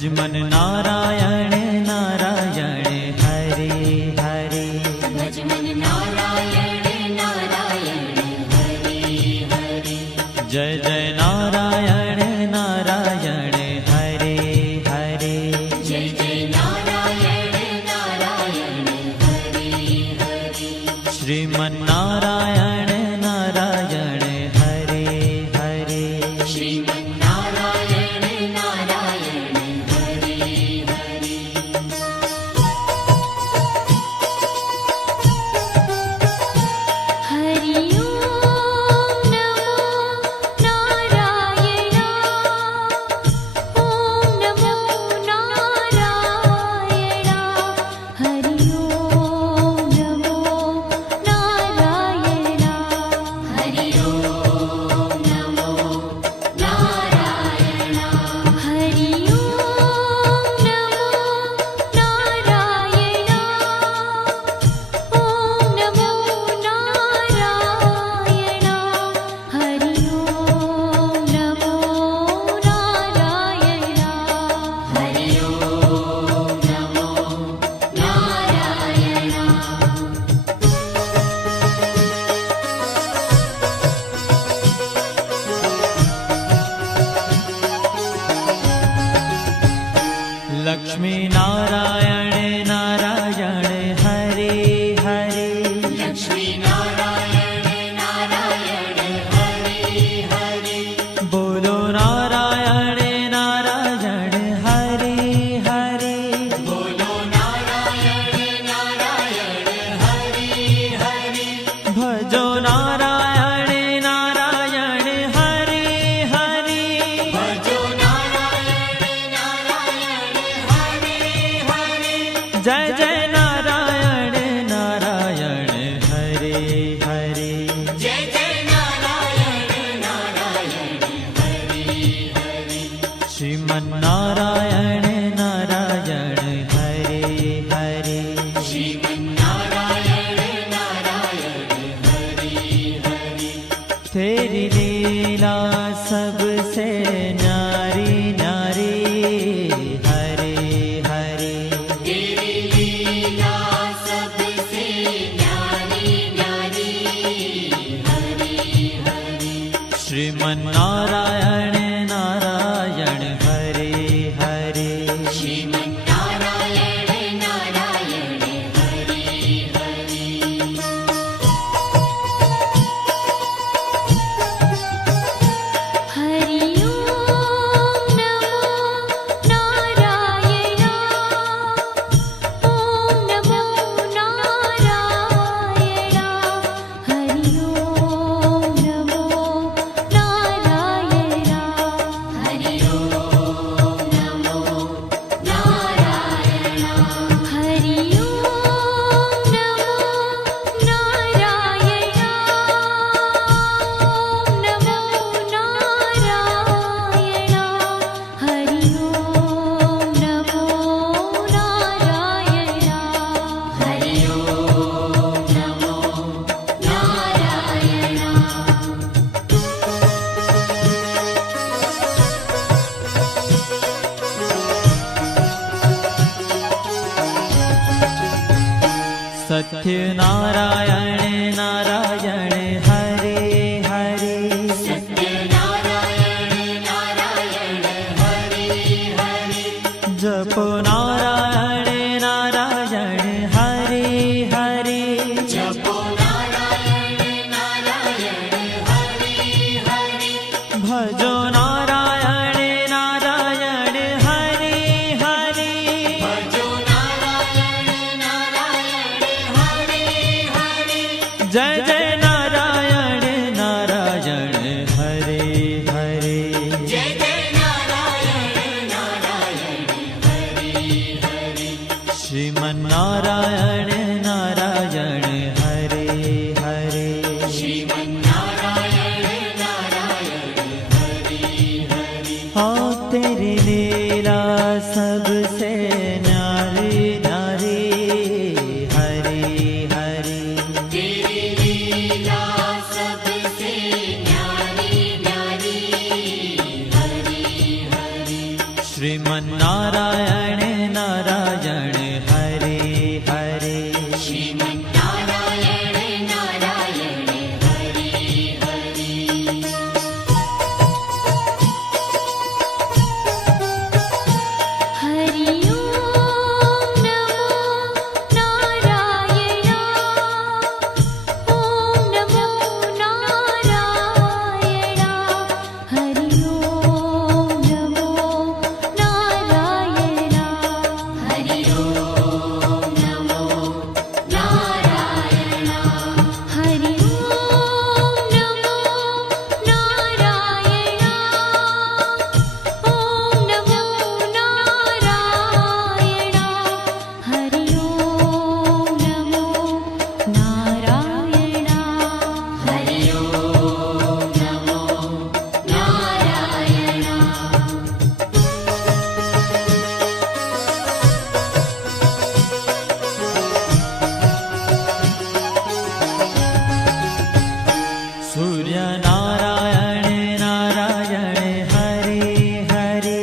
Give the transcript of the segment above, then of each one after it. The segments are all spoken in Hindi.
भजमन नारायण नारायण हरे हरे। भजमन नारायण नारायण हरे हरे। जय जय नारायण नारायण हरे हरे। जय जय नारायण नारायण हरे हरे। श्रीमन नारायण नारायण हरे हरे। श्रीमन नारायण नारायण हरे हरे। हरि ओम नमो नारायण। ओम नमो नारायण। हरि ओम नमो नारायण। हरि ओम नमो नारायण। हरि ओम नमो नारायण। ओम नमो नारायण। हरि ओम नमो नारायण। हरि ओम नमो नारायण। लक्ष्मी नारायण नारायण हरे हरे। लक्ष्मी नारायण नारायण हरे हरे। बोलो नारायण नारायण हरे हरे। बोलो नारायण नारायण हरे हरे। भजो नारायण नारायण हरे हरे। भजो नारायण नारायण हरे हरे। जय जय नारायण नारायण हरे हरे। जय जय नारायण नारायण हरे हरे। श्रीमन नारायण नारायण हरे हरे। श्रीमन नारायण नारायण हरे हरे। तेरी लीला सबसे न्यारी न्यारी हरे हरे। तेरी लीला सबसे न्यारी न्यारी हरे हरे। श्रीमन नारायण नारायण हरे हरे। श्रीमन नारायण नारायण हरे हरे। हरि ओम नमो नारायण। ओम नमो नारायण। हरि ओम नमो नारायण। हरि ओम नमो नारायण। हरि ओम नमो नारायण। ओम नमो नारायण। हरि ओम नमो नारायण। हरि ओम नमो सत्य नारायण नारायण हरे हरे। सत्य नारायण नारायण हरे हरे। जपो नारायण नारायण हरे हरे। जपो नारायण नारायण हरे हरे। भजो नारायण नारायण हरे हरे। भजो नारायण नारायण हरे हरे। जय जय नारायण नारायण हरे हरे। जय जय नारायण नारायण हरे हरे। श्रीमन नारायण नारायण हरे हरे। श्रीमन नारायण नारायण हरे हरे। हाँ तेरी लीला सबसे न्यारी न्यारी हरे हरे। तेरी लीला सबसे न्यारी न्यारी हरे हरे। श्रीमन्नारायण नारायण हरे हरे श्रीमन्नारायण नारायण हरि हरि हरि ओम नमो नारायण ओम नमो नारायण हरि ओम नमो नारायण हरि ओम नमो नारायण हरि ओम नमो नारायण ओम नमो नारायण हरि ओम नमो नारायण हरि ओम नमो नारायण सूर्य नारायण नारायण हरे हरे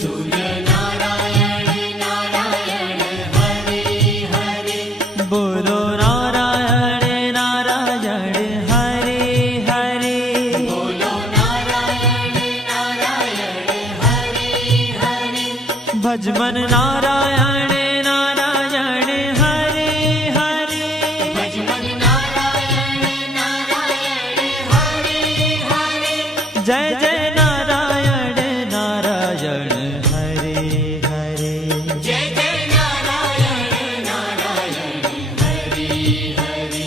सूर्य नारायण नारायण हरि हरि बोलो नारायण नारायण हरे हरे बोलो नारायण नारायण हरि हरि भजमन नारायण नारायण हरे हरे भजमन नारायण नारायण हरि हरि जय जय नारायण नारायण हरे हरे जय जय नारायण नारायण हरि हरि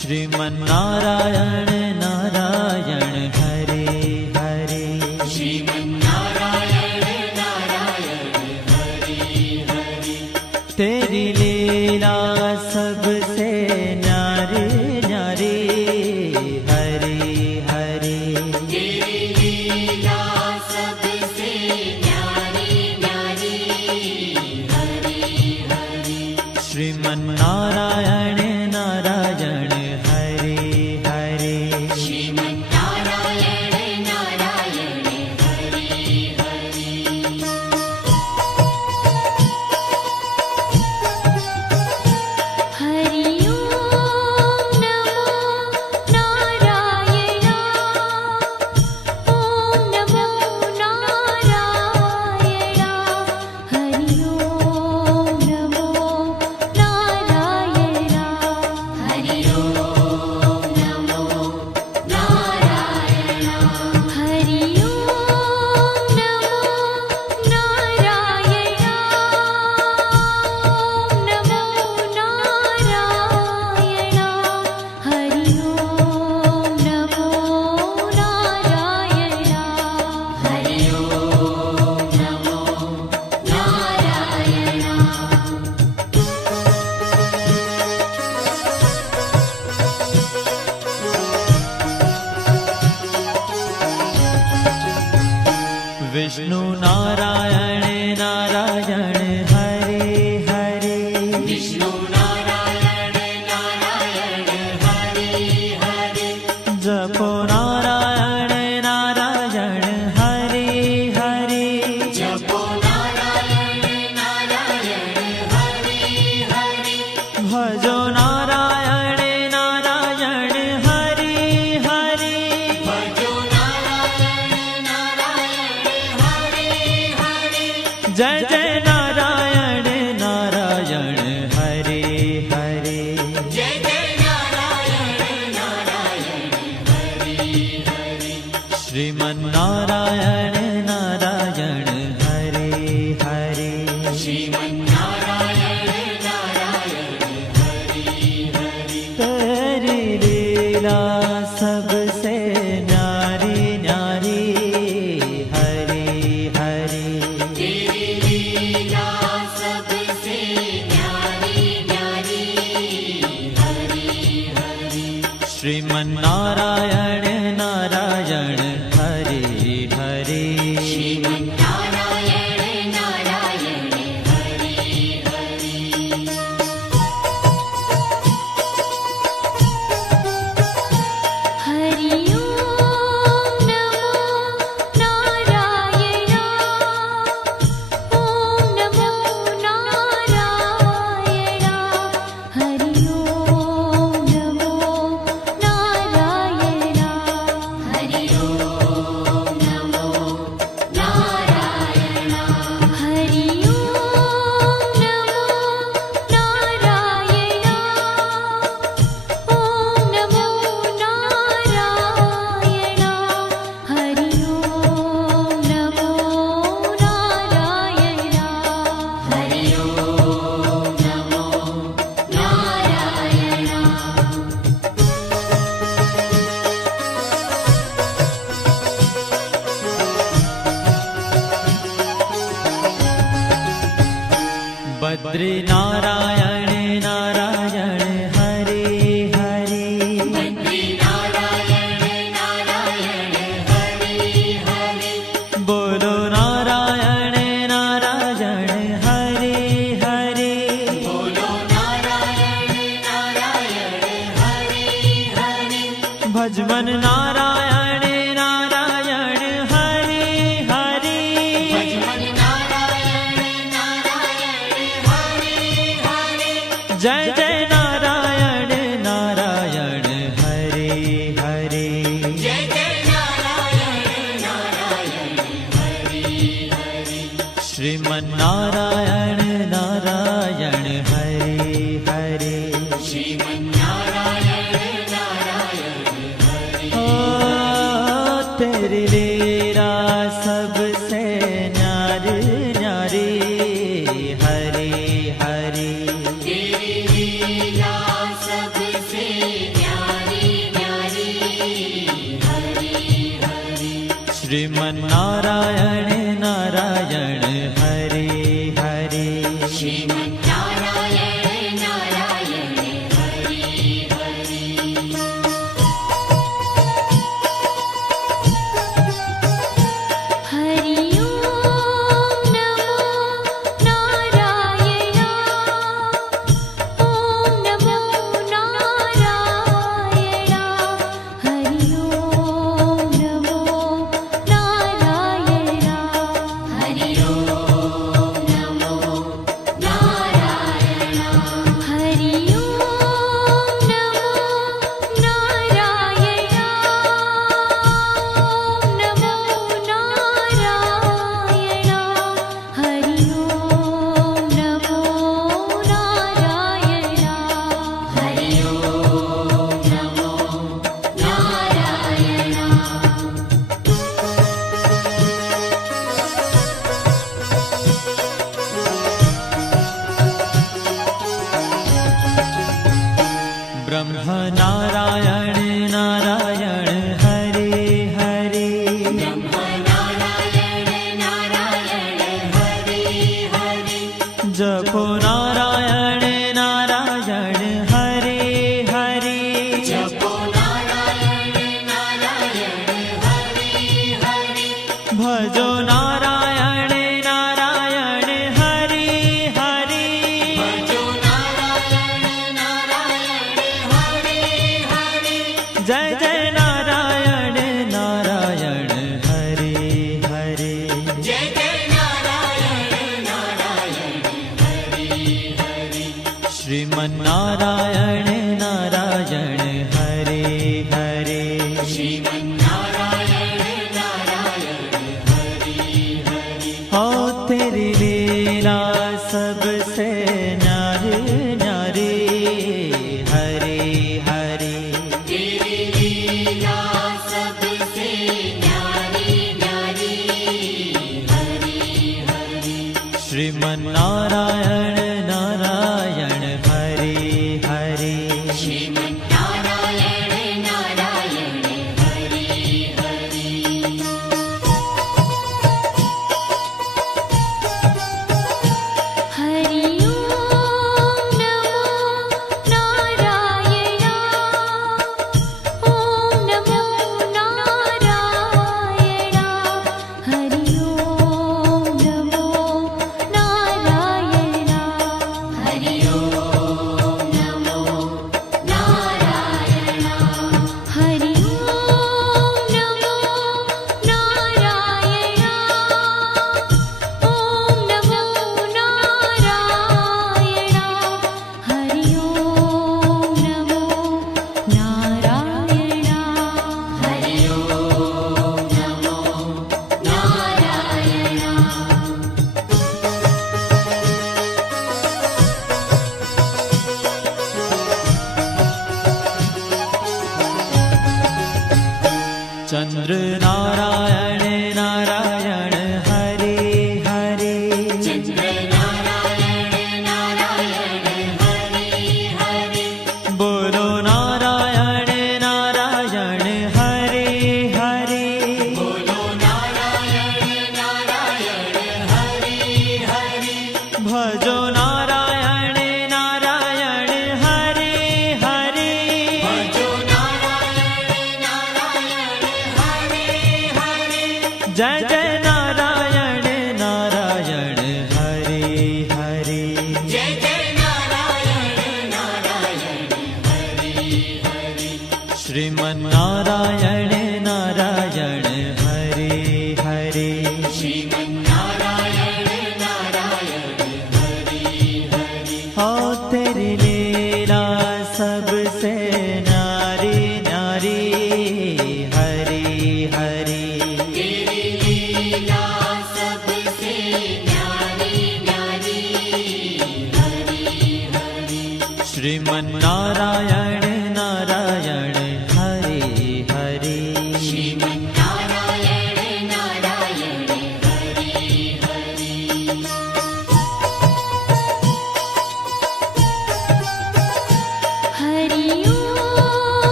श्रीमन्नारायण नारायण हरे हरे श्रीमन्नारायण नारायण हरि हरि तेरी लीला सबसे न्यारी न्यारी हरे हरे तेरी लीला सबसे न्यारी न्यारी हरि हरि श्रीमन्नारायण नारायण हरे हरे श्रीमन्नारायण नारायण हरि हरि हरि ओम नमो नारायण ओम नमो नारायण हरि ओम नमो नारायण हरि ओम नमो नारायण हरि ओम नमो नारायण ओम नमो नारायण हरि ओम नमो नारायण हरि ओम नमो नारायण विष्णु नारायण नारायण हरे हरे विष्णु नारायण नारायण हरि हरि जपो नारायण नारायण हरे हरे जपो नारायण नारायण हरि हरि भजो नारायण नारायण हरे हरे भजो नारायण नारायण हरि हरि जय जय नारायण नारायण हरे हरे जय जय नारायण नारायण हरि हरि श्रीमन्नारायण नारायण हरे हरे श्रीमन्नारायण नारायण हरि हरि तेरी लीला सबसे न्यारी न्यारी हरे हरे तेरी लीला सबसे न्यारी न्यारी हरि हरि श्रीमन्नारायण नारायण हरे हरे बद्री नारायण नारायण हरे हरे बद्री नारायण नारायण हरे हरे बोलो नारायण नारायण हरे हरे बोलो नारायण नारायण हरे हरे भजमन नारायण नारायण हरे हरे भजमन नारायण नारायण हरे हरे जय जय नारायण नारायण हरे हरे जय जय नारायण नारायण हरे हरे श्रीमन नारायण नारायण हरे हरे श्रीमन्नारायण नारायण हरे ओ तेरी लीला सबसे न्यारी न्यारी हरे हरे तेरी लीला सबसे न्यारी न्यारी हरे हरे श्रीमन नारायण नारायण हरे हरे श्रीमन्नारायण नारायण हरे हरे हरि ओम नमो नारायण ओम नमो नारायण हरि ओम नमो नारायण हरि ओम नमो नारायण हरि ओम नमो नारायण ओम नमो नारायण हरि ओम नमो नारायण हरि ओम नमो नारायण ब्रह्म नारायण नारायण हरे हरे नारायण नारायण हरे हरे जपो नारायण नारायण हरे हरे जपो नारायण नारायण हरे हरे भजो नारायण नारायण हरे हरे भजो नारायण नारायण हरे हरे जय जय नारायण नारायण हरे हरे जय जय नारायण नारायण हरे हरे श्रीमन नारायण नारायण हरे हरे श्रीमन्नारायण नारायण हरे हरे हो तेरी लीला सबसे न्यारी न्यारी हरे हरे तेरी लीला सबसे न्यारी न्यारी हरे हरे श्रीमन नारायण नारायण हरे हरे श्रीमन्नारायण नारायण हरे हरे हरि ओम नमो नारायण ओम नमो नारायण हरि ओम नमो नारायण जय जय नारायण